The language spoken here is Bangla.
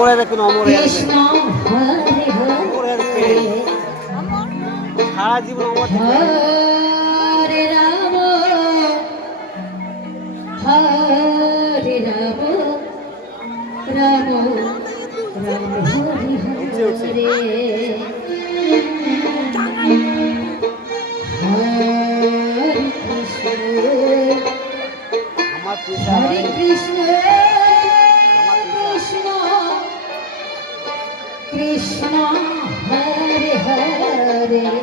অমরের কোনো অমরের কৃষ্ণ হরে অমরের হরে সারা জীবন অমর থাকবে। হরে রাম হরে রাম রাম রাম হরে উঠছে, উঠছে। Hare Hare Hare Hare.